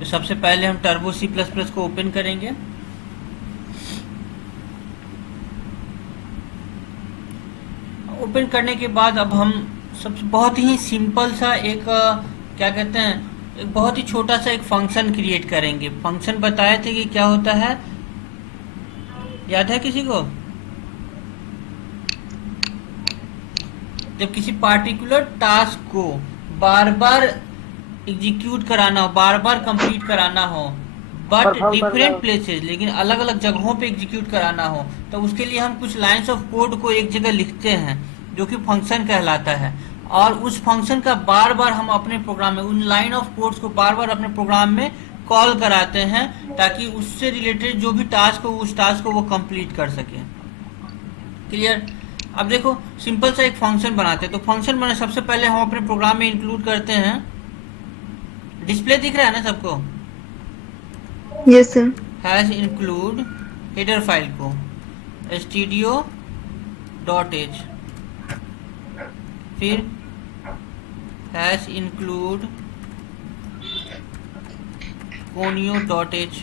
तो सबसे पहले हम टर्बो सी प्लस प्लस को ओपन करेंगे। ओपन करने के बाद अब हम सबसे बहुत ही सिंपल सा एक क्या कहते हैं, एक बहुत ही छोटा सा एक फंक्शन क्रिएट करेंगे। फंक्शन बताए थे कि क्या होता है, याद है किसी को? जब किसी पार्टिकुलर टास्क को बार बार एग्जीक्यूट कराना हो, बार बार कंप्लीट कराना हो, बट डिफरेंट प्लेसेस, लेकिन अलग अलग जगहों पे एग्जीक्यूट कराना हो, तो उसके लिए हम कुछ लाइंस ऑफ कोड को एक जगह लिखते हैं जो कि फंक्शन कहलाता है। और उस फंक्शन का बार बार हम अपने प्रोग्राम में उन लाइन ऑफ कोड्स को बार बार अपने प्रोग्राम में कॉल कराते हैं, ताकि उससे रिलेटेड जो भी टास्क हो उस टास्क को वो कंप्लीट कर सके। क्लियर? अब देखो सिंपल सा एक फंक्शन बनाते हैं। तो फंक्शन बनाने सबसे पहले हम अपने प्रोग्राम में इंक्लूड करते हैं, डिस्प्ले दिख रहा है ना सबको? Yes sir. Has include header file को studio.h, फिर has include conio.h,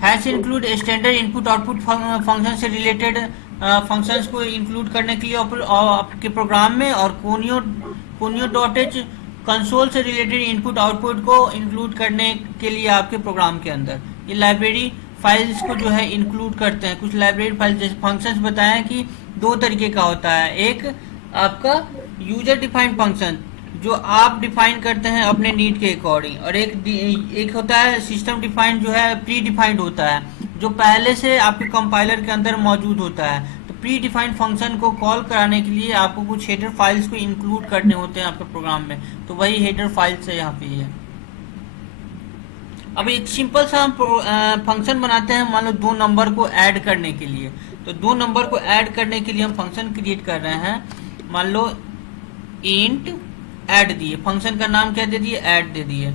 has include standard input output function से रिलेटेड फंक्शंस को इंक्लूड करने के लिए आपके प्रोग्राम में, और conio.h कंसोल से रिलेटेड इनपुट आउटपुट को इंक्लूड करने के लिए आपके प्रोग्राम के अंदर। ये लाइब्रेरी फाइल्स को जो है इंक्लूड करते हैं। कुछ लाइब्रेरी फाइल जैसे फंक्शंस बताएं कि दो तरीके का होता है, एक आपका यूजर डिफाइंड फंक्शन जो आप डिफाइन करते हैं अपने नीड के अकॉर्डिंग, और एक होता है सिस्टम डिफाइंड जो है प्री डिफाइंड होता है, जो पहले से आपके कंपाइलर के अंदर मौजूद होता है। तो प्री डिफाइंड फंक्शन को कॉल कराने के लिए आपको कुछ हेडर फाइल्स को इंक्लूड करने होते हैं आपके प्रोग्राम में, तो वही हेडर फाइल्स है यहाँ पे है। अब एक सिंपल सा फंक्शन बनाते हैं, मान लो 2 नंबर को ऐड करने के लिए। तो 2 नंबर को ऐड करने के लिए हम फंक्शन क्रिएट कर रहे हैं। मान लो इंट ऐड दिए, फंक्शन का नाम क्या दे दिए, ऐड दे दिए।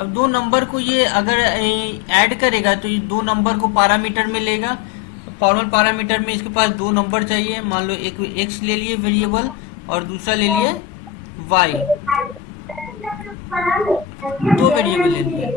अब 2 नंबर को ये अगर ऐड करेगा तो ये 2 नंबर को पैरामीटर में लेगा। फॉर्मल पैरामीटर में इसके पास 2 नंबर चाहिए। मान लो एक एक्स ले लिए वेरिएबल और दूसरा ले लिए वाई, 2 वेरिएबल ले लिए।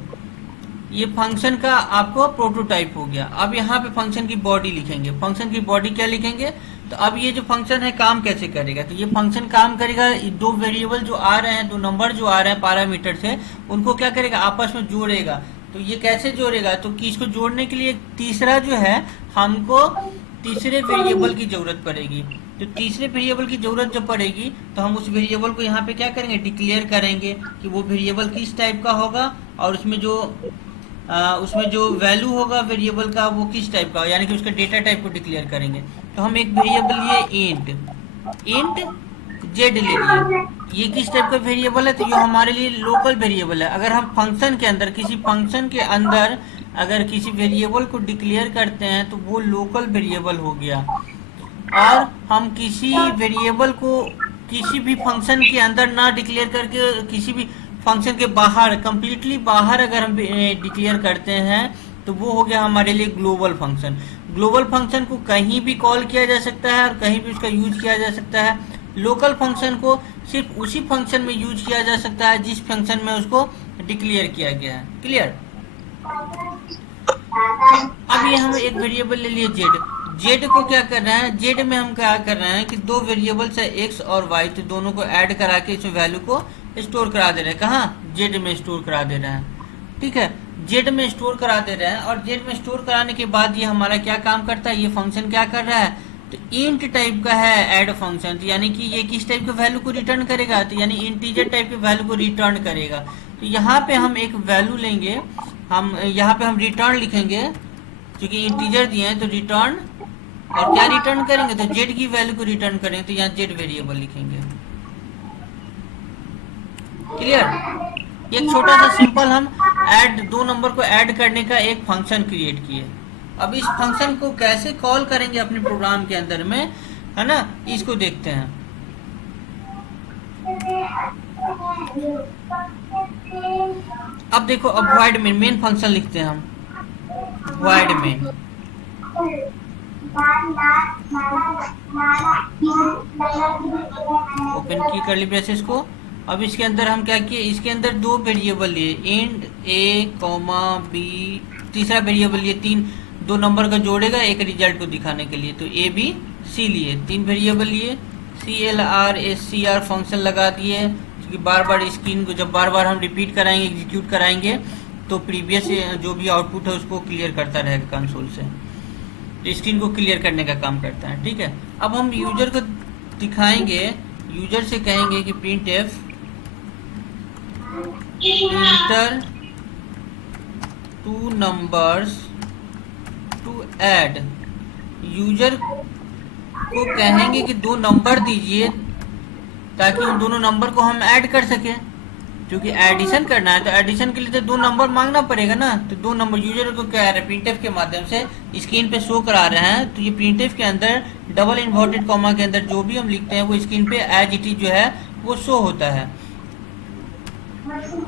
ये फंक्शन का आपको प्रोटोटाइप हो गया। अब यहाँ पे फंक्शन की बॉडी लिखेंगे। फंक्शन की बॉडी क्या लिखेंगे? तो अब ये जो फंक्शन है काम कैसे करेगा? तो ये फंक्शन काम करेगा, 2 वेरिएबल जो आ रहे हैं, 2 नंबर जो आ रहे हैं पैरामीटर से, उनको क्या करेगा, आपस में जोड़ेगा। तो ये कैसे जोड़ेगा? तो किसको जोड़ने के लिए तीसरा जो है, हमको तीसरे वेरिएबल की जरूरत पड़ेगी। तो तीसरे वेरिएबल की जरूरत जब पड़ेगी तो हम उस वेरिएबल को यहाँ पे क्या करेंगे, डिक्लेयर करेंगे कि वो वेरिएबल किस टाइप का होगा, और उसमें जो वैल्यू होगा वेरिएबल का वो किस टाइप का, यानी कि उसका डेटा टाइप को डिक्लेयर करेंगे। तो हम एक वेरिएबल लिए इंट जेड ले लिए। ये किस टाइप का वेरिएबल है? तो ये हमारे लिए लोकल वेरिएबल है। अगर हम फंक्शन के अंदर, किसी फंक्शन के अंदर अगर किसी वेरिएबल को डिक्लेयर करते हैं तो वो लोकल वेरिएबल हो गया। और हम किसी वेरिएबल को किसी भी फंक्शन के अंदर ना डिक्लेयर करके किसी भी फंक्शन के बाहर, कंप्लीटली बाहर अगर हम डिक्लेयर करते हैं तो वो हो गया हमारे लिए ग्लोबल फंक्शन। ग्लोबल फंक्शन को कहीं भी कॉल किया जा सकता है और कहीं भी उसका यूज किया जा सकता है। लोकल फंक्शन को सिर्फ उसी फंक्शन में यूज किया जा सकता है जिस फंक्शन में उसको डिक्लेयर किया गया है। क्लियर? अब ये हम एक वेरिएबल ले लिए जेड को क्या कर रहे हैं, जेड में हम क्या कर रहे हैं कि 2 वेरिएबल्स है एक्स और वाई, तो दोनों को ऐड करा के इस वैल्यू को स्टोर करा दे रहे हैं। कहाँ? जेड में स्टोर करा दे रहे हैं। ठीक है, जेड में स्टोर करा दे रहे हैं। और जेड में स्टोर कराने के बाद ये हमारा क्या काम करता है, ये फंक्शन क्या कर रहा है, तो इंट टाइप का है ऐड फंक्शन। तो यानी कि ये किस टाइप के वैल्यू को रिटर्न करेगा, तो यानी इंटीजर टाइप के वैल्यू को रिटर्न करेगा। तो यहाँ पे हम एक वैल्यू लेंगे, हम यहाँ पे हम रिटर्न लिखेंगे, क्योंकि इंटीजर दिए हैं तो रिटर्न, और क्या रिटर्न करेंगे, तो जेड की वैल्यू को रिटर्न करेंगे, तो यहाँ जेड वेरिएबल लिखेंगे। क्लियर? एक छोटा सा सिंपल हम ऐड 2 नंबर को ऐड करने का एक फंक्शन क्रिएट किए। अब इस फंक्शन को कैसे कॉल करेंगे अपने प्रोग्राम के अंदर में, है ना, इसको देखते हैं। अब देखो, अब void मेन फंक्शन लिखते हैं हम, void मेन। ओपन की कर्ली ब्रेसेस को, अब इसके अंदर हम क्या किए, इसके अंदर दो वेरिएबल लिए, इंड ए कॉमा बी, तीसरा वेरिएबल लिए, दो नंबर का जोड़ेगा एक रिजल्ट को दिखाने के लिए, तो ए बी सी लिए, 3 वेरिएबल लिए, CLR फंक्शन लगा दिए, क्योंकि बार बार स्क्रीन को जब बार बार हम रिपीट कराएंगे, एग्जीक्यूट कराएंगे, तो प्रीवियस जो भी आउटपुट है उसको क्लियर करता रहेगा कंसोल से, तो स्क्रीन को क्लियर करने का काम करता है। ठीक है, अब हम यूजर को दिखाएंगे, यूजर से कहेंगे कि printf enter 2 numbers to add, user को कहेंगे कि 2 नंबर दीजिए ताकि उन दोनों नंबर को हम ऐड कर सके, क्योंकि एडिशन करना है तो एडिशन के लिए तो 2 नंबर मांगना पड़ेगा ना, तो 2 नंबर यूजर को क्या है प्रिंटफ के माध्यम से स्क्रीन पे शो करा रहे हैं, तो ये प्रिंटफ के अंदर डबल इन्वर्टेड कॉमा के अंदर जो भी हम लिखते हैं वो स्क्रीन पे एज इट इज जो है वो शो होता है।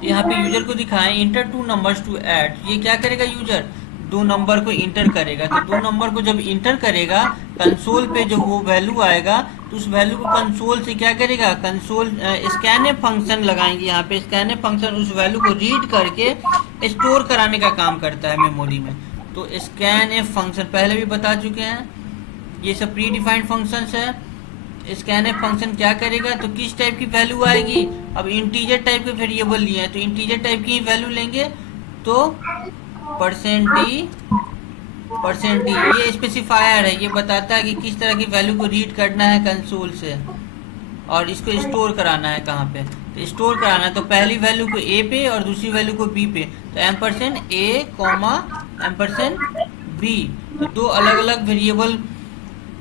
यहाँ पे यूजर को दिखाएं इंटर 2 नंबर्स टू ऐड, ये क्या करेगा, यूजर 2 नंबर को इंटर करेगा, तो 2 नंबर को जब इंटर करेगा कंसोल पे जो वो वैल्यू आएगा तो उस वैल्यू को कंसोल से क्या करेगा, कंसोल स्कैनएफ फंक्शन लगाएंगे, यहाँ पे स्कैनएफ फंक्शन उस वैल्यू को रीड करके स्टोर कराने का काम करता है मेमोरी में। तो स्कैनएफ फंक्शन पहले भी बता चुके हैं, ये सब प्री डिफाइंड फंक्शंस है। स्कैनएफ फंक्शन क्या करेगा, तो किस टाइप की वैल्यू आएगी, अब इंटीजर टाइप के वेरिएबल लिए हैं तो इंटीजर टाइप की वैल्यू लेंगे, तो परसेंट डी ये स्पेसिफायर है, ये बताता है कि किस तरह की वैल्यू को रीड करना है कंसोल से और इसको स्टोर कराना है कहाँ पे, तो स्टोर कराना है तो पहली वैल्यू को ए पे और दूसरी वैल्यू को बी पे, तो %a कॉमा %b, तो 2 अलग अलग वेरिएबल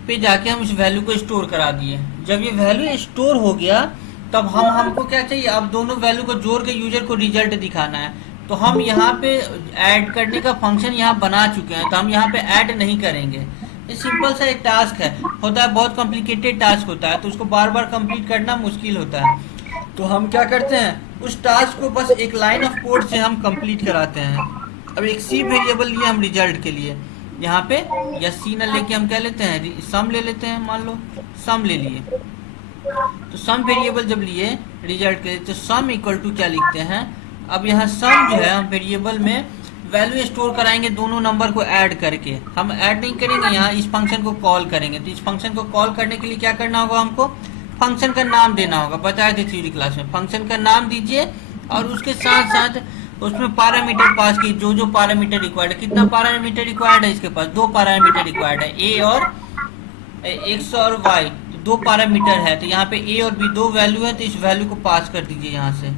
पे जाके हम इस वैल्यू को स्टोर करा दिए। जब ये वैल्यू स्टोर हो गया तब हमको क्या चाहिए, अब दोनों वैल्यू को जोड़ के यूजर को रिजल्ट दिखाना है, तो हम यहाँ पे ऐड करने का फंक्शन यहाँ बना चुके हैं, तो हम यहाँ पे ऐड नहीं करेंगे। ये सिंपल सा एक टास्क है, होता है बहुत कॉम्प्लिकेटेड टास्क होता है तो उसको बार बार कंप्लीट करना मुश्किल होता है, तो हम क्या करते हैं उस टास्क को बस एक लाइन ऑफ कोड से हम कंप्लीट कराते हैं। अब एक सी वेरिएबल लिए हम रिजल्ट के लिए, यहाँ पे या सी न लेके हम क्या लेते हैं, सम ले लेते हैं, मान लो सम ले लिए, तो सम वेरिएबल जब लिए रिजल्ट के लिए तो सम इक्वल टू क्या लिखते हैं, अब यहाँ सम जो है हम वेरिएबल में वैल्यू स्टोर कराएंगे दोनों नंबर को ऐड करके, हम ऐड नहीं करेंगे, यहाँ इस फंक्शन को कॉल करेंगे, तो इस फंक्शन को कॉल करने के लिए क्या करना होगा, हमको फंक्शन का नाम देना होगा, बताया थे थ्योरी क्लास में, फंक्शन का नाम दीजिए और उसके साथ साथ उसमें पैरामीटर पास की, जो पैरामीटर रिक्वायर्ड है, कितना पैरामीटर रिक्वायर्ड है इसके पास, 2 पैरामीटर रिक्वायर्ड है, ए और एक्स और वाई, तो 2 पैरामीटर है, तो यहाँ पे ए और बी 2 वैल्यू है, तो इस वैल्यू को पास कर दीजिए यहाँ से।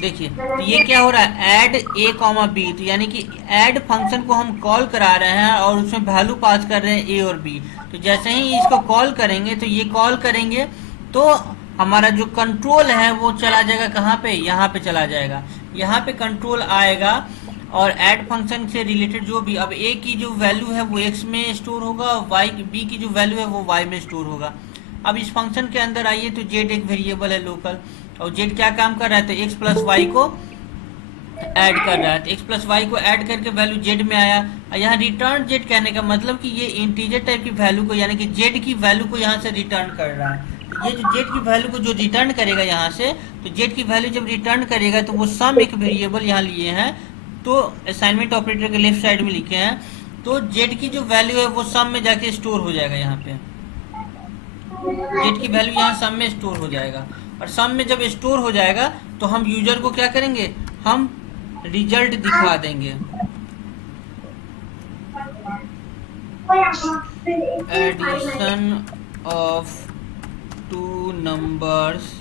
देखिए तो ये क्या हो रहा है, ऐड ए कॉमा बी, तो यानी कि ऐड फंक्शन को हम कॉल करा रहे हैं और उसमें वैल्यू पास कर रहे हैं ए और बी, तो जैसे ही इसको कॉल करेंगे तो ये कॉल करेंगे तो हमारा जो कंट्रोल है वो चला जाएगा कहाँ पे, यहाँ पे चला जाएगा, यहाँ पे कंट्रोल आएगा और ऐड फंक्शन से रिलेटेड जो भी, अब ए की जो वैल्यू है वो एक्स में स्टोर होगा, बी की जो वैल्यू है वो वाई में स्टोर होगा। अब इस फंक्शन के अंदर आइए तो जेड एक वेरिएबल है लोकल, और जेड क्या काम कर रहा है, तो एक्स प्लस वाई को ऐड कर रहा है, तो एक्स प्लस वाई को ऐड करके वैल्यू जेड में आया, और यहाँ रिटर्न जेड कहने का मतलब कि ये इंटीजर टाइप की वैल्यू को यानी कि जेड की वैल्यू को यहाँ से रिटर्न कर रहा है, तो ये जो जेड की वैल्यू को जो रिटर्न करेगा यहाँ से, तो जेड की वैल्यू जब रिटर्न करेगा तो वो सम एक वेरिएबल यहाँ लिए हैं, तो असाइनमेंट ऑपरेटर के लेफ्ट साइड में लिखे हैं, तो जेड की जो वैल्यू है वो सम में जाके स्टोर हो जाएगा, यहाँ पे जेड की वैल्यू यहाँ सम में स्टोर हो जाएगा, और सम में जब स्टोर हो जाएगा तो हम यूजर को क्या करेंगे, हम रिजल्ट दिखा देंगे, addition of 2 numbers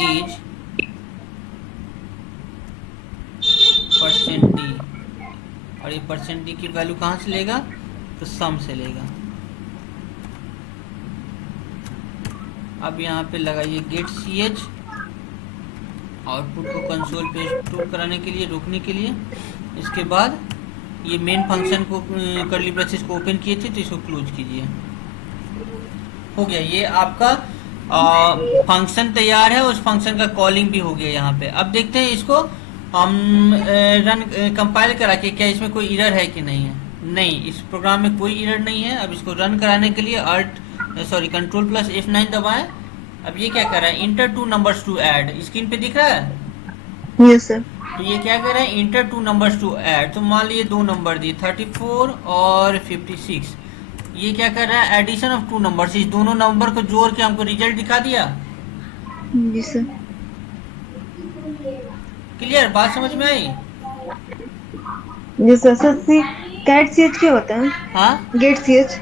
is %d, और ये %d की वैल्यू कहाँ से लेगा, तो सम से लेगा। अब यहाँ पे लगाइए गेट ch, आउटपुट को कंसोल पे स्टोर कराने के लिए, रोकने के लिए। इसके बाद ये मेन फंक्शन को कर्ली ब्रेसेस को ओपन किए थे तो इसको क्लोज कीजिए। हो गया, ये आपका फंक्शन तैयार है, उस फंक्शन का कॉलिंग भी हो गया यहाँ पे। अब देखते हैं इसको हम रन कंपाइल करा के क्या इसमें कोई एरर है कि नहीं है। नहीं, इस प्रोग्राम में कोई एरर नहीं है। अब इसको रन कराने के लिए कंट्रोल प्लस F9 दबाएं अब ये क्या कर रहा है, enter two numbers to add, screen पे दिख रहा है। Yes, sir. तो ये क्या कर रहा है, enter two numbers to add, तो मान लीजिए दो नंबर दिए 34 और 56। ये क्या कर रहा है, एडिशन ऑफ टू नंबर्स, इस दोनों नंबर को जोड़ के हमको रिजल्ट दिखा दिया। Yes, sir. क्लियर, बात समझ में आई। Yes, sir. Sir, see, cat CH क्या होता है? हाँ, Get CH.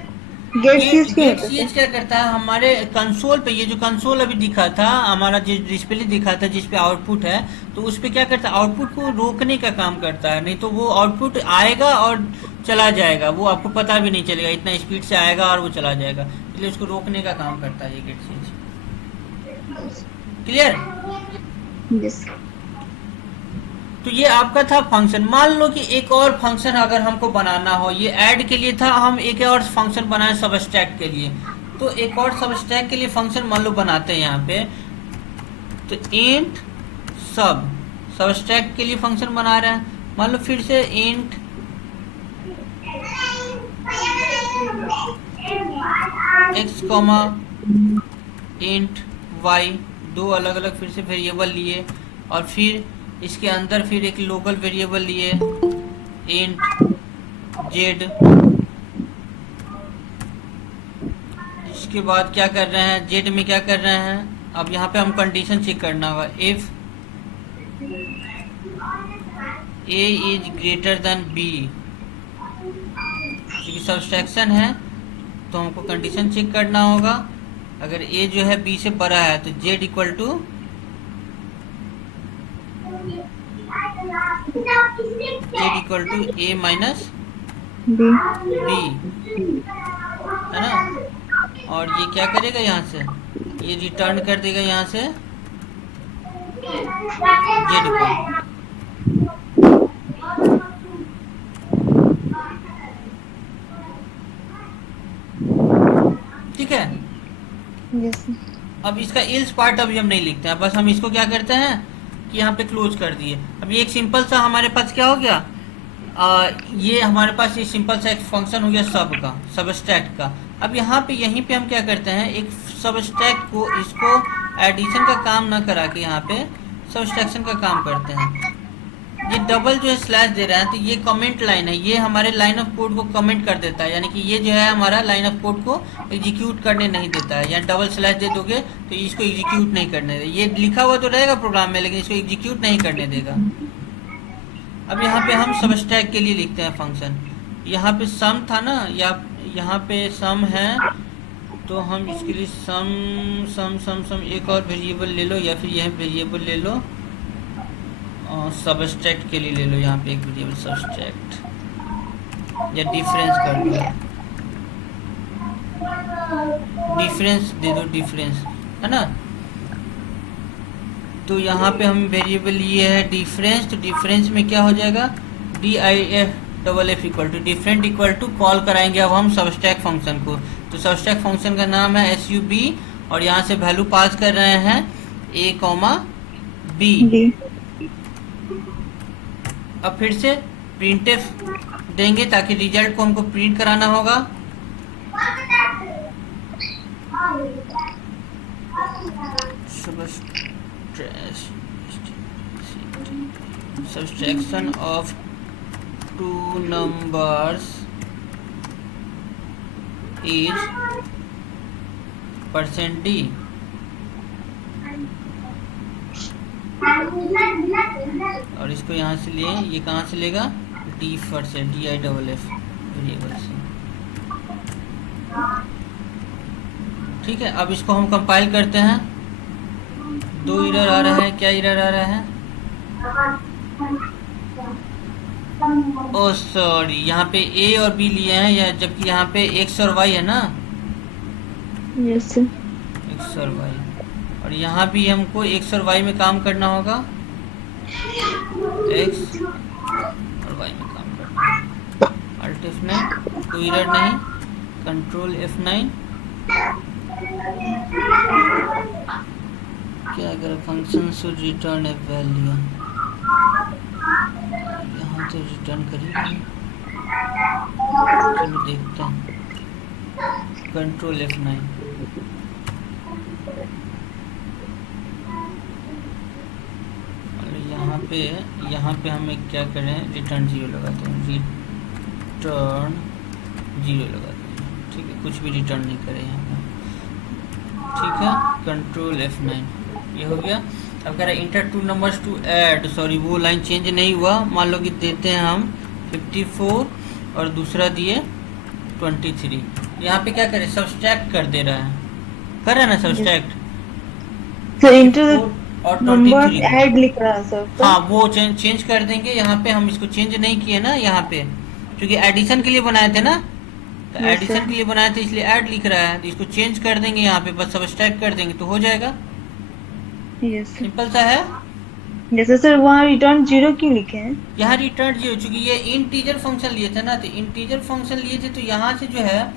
Get CH क्या गेट होता सीएच है? क्या करता है, हमारे कंसोल पे, ये जो कंसोल अभी दिखा था हमारा, जो डिस्प्ले दिखा था जिस पे आउटपुट है, तो उस पे क्या करता है, आउटपुट को रोकने का काम करता है। नहीं तो वो आउटपुट आएगा और चला जाएगा, वो आपको पता भी नहीं चलेगा, इतना स्पीड से आएगा और वो चला जाएगा, इसलिए उसको रोकने का काम करता है ये गेट सीएच। क्लियर। Yes. तो ये आपका था फंक्शन। मान लो कि एक और फंक्शन अगर हमको बनाना हो, ये ऐड के लिए था, हम एक और फंक्शन बनाए सबस्ट्रैक्ट के लिए, तो एक और सबस्ट्रैक्ट के लिए फंक्शन मान लो बनाते हैं यहाँ पे, तो इंट सबस्ट्रैक्ट के लिए फंक्शन बना रहे हैं। मान लो फिर से int x comma int y, दो अलग अलग फिर से वेरिएबल लिए, और फिर इसके अंदर फिर एक लोकल वेरिएबल लिए इंट जेड। इसके बाद क्या कर रहे हैं, जेड में क्या कर रहे हैं, अब यहाँ पे हम कंडीशन चेक करना होगा, if a is greater than b, क्योंकि सब्सट्रैक्शन है तो हमको कंडीशन चेक करना होगा। अगर ए जो है बी से बड़ा है तो z equal to a minus B. B, है ना। और ये क्या करेगा, यहाँ से ये रिटर्न कर देगा यहाँ से जेड को। ठीक है। Yes, sir. अब इसका इल्स पार्ट अभी हम नहीं लिखते हैं, बस हम इसको क्या करते हैं कि यहाँ पे क्लोज कर दिए। अब ये एक सिंपल सा हमारे पास क्या हो गया, ये हमारे पास ये सिंपल सा एक फंक्शन हो गया सब का, सबस्ट्रैक्ट का। अब यहाँ पे यहीं पे हम क्या करते हैं, एक सबस्ट्रैक्ट को, इसको एडिशन का काम ना करा के यहाँ पे सबस्ट्रैक्शन का काम करते हैं। ये डबल जो है स्लैश दे रहा है, तो ये कमेंट लाइन है, ये हमारे लाइन ऑफ कोड को कमेंट कर देता है, यानी कि ये जो है हमारा लाइन ऑफ कोड को एग्जीक्यूट करने नहीं देता है। या डबल स्लैश दे दोगे तो इसको एग्जीक्यूट नहीं करने देगा, ये लिखा हुआ तो रहेगा प्रोग्राम में लेकिन इसको एग्जीक्यूट नहीं करने देगा। अब यहाँ पे हम सबस्ट्रैक्ट के लिए लिखते हैं फंक्शन, यहाँ पे सम था ना, या यहाँ पे सम है, तो हम इसके लिए सम सम सम सम एक और वेरिएबल ले लो, या फिर यह वेरिएबल ले लो, सबस्ट्रैक्ट के लिए ले लो, यहाँ पे एक वेरिएबल सबस्ट्रैक्ट, या डिफरेंस कर दो, डिफरेंस दे दो, डिफरेंस, है ना। तो यहाँ पे हम वेरिएबल ये है डिफरेंस, तो डिफरेंस में क्या हो जाएगा, DIF equal to different equal to call कराएंगे अब हम सबस्ट्रैक्ट फंक्शन को। तो सबस्ट्रैक्ट फंक्शन का नाम है SUB, और यहाँ से वैल्यू पास कर रहे हैं A, B। B. अब फिर से printf देंगे ताकि रिजल्ट को हमको प्रिंट कराना होगा। Subtraction of two numbers is %d। और इसको यहाँ से लिए, ये कहाँ से लेगा, DIF वेरिएबल से। ठीक है, अब इसको हम कंपाइल करते हैं। दो एरर आ रहा है, क्या एरर आ रहा है, ओ सॉरी, यहाँ पे A और B लिए हैं, या जबकि यहाँ पे X और Y है ना। Yes, sir. X और Y, और यहाँ भी हमको X और Y में काम करना होगा, X और Y में काम करना होगा। Alt F9, कोई एरर नहीं, कंट्रोल F9। क्या अगर function should return A value, यहाँ तो रिटर्न करेगा, चलो देखते हैं, कंट्रोल F9। यहाँ पे हमें क्या करें, रिटर्न 0 लगाते हैं, रिटर्न 0 लगाते हैं, ठीक है, कुछ भी रिटर्न नहीं करें यहाँ पे, ठीक है। कंट्रोल F9, ये हो गया। अब कह रहा है enter 2 numbers to add, sorry वो लाइन चेंज नहीं हुआ, मान लो कि देते हैं हम 54 और दूसरा दिए 23, यहाँ पे क्या करें, सब्सट्रैक्ट कर दे रहा है, कर रहा है ना सब्सट्रैक्ट, सर इंटर और नंबर 23 ऐड लिख रहा है सर। हाँ वो चेंज कर देंगे। यहाँ पे हम इसको चेंज नहीं किए ना, यहाँ पे क्योंकि एडिशन के लिए बनाए थे ना, तो Yes, एडिशन sir. के लिए बनाए थे इसलिए ऐड लिख रहा है, तो इसको चेंज कर देंगे यहाँ पे, बस सब्सट्रैक्ट कर देंगे तो हो जाएगा, यस सर। सिंपल सा है। जैसे सर वहाँ रिटर्न 0 क्यों लिखे हैं? यहाँ रिटर्न 0 चूंकि ये इंटीजर फंक्शन लिए थे ना, तो इंटीजर फंक्शन लिए थे, तो यहाँ से जो है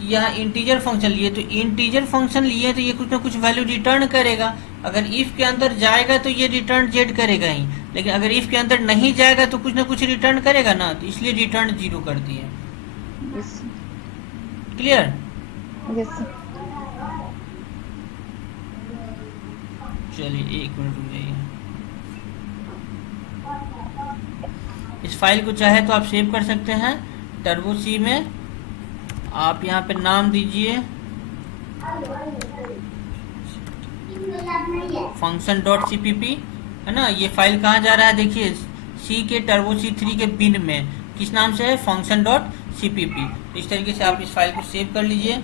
यहाँ इंटीजर फंक्शन लिए, तो इंटीजर फंक्शन लिए तो ये कुछ ना कुछ वैल्यू रिटर्न करेगा। अगर इफ के अंदर जाएगा तो ये रिटर्न जेड करेगा ही, लेकिन अगर इफ के अंदर नहीं जाएगा तो कुछ ना कुछ रिटर्न करेगा ना, तो इसलिए रिटर्न 0 कर दिए। Yes clear? Yes sir. चलिए 1 मिनट रुक जाइए। इस फाइल को चाहे तो आप सेव कर सकते हैं टर्बो सी में, आप यहाँ पे नाम दीजिए function.cpp, है ना। ये फाइल कहाँ जा रहा है देखिए, सी के टर्बो सी 3 के बिन में, किस नाम से है, function.cpp। इस तरीके से आप इस फाइल को सेव कर लीजिए।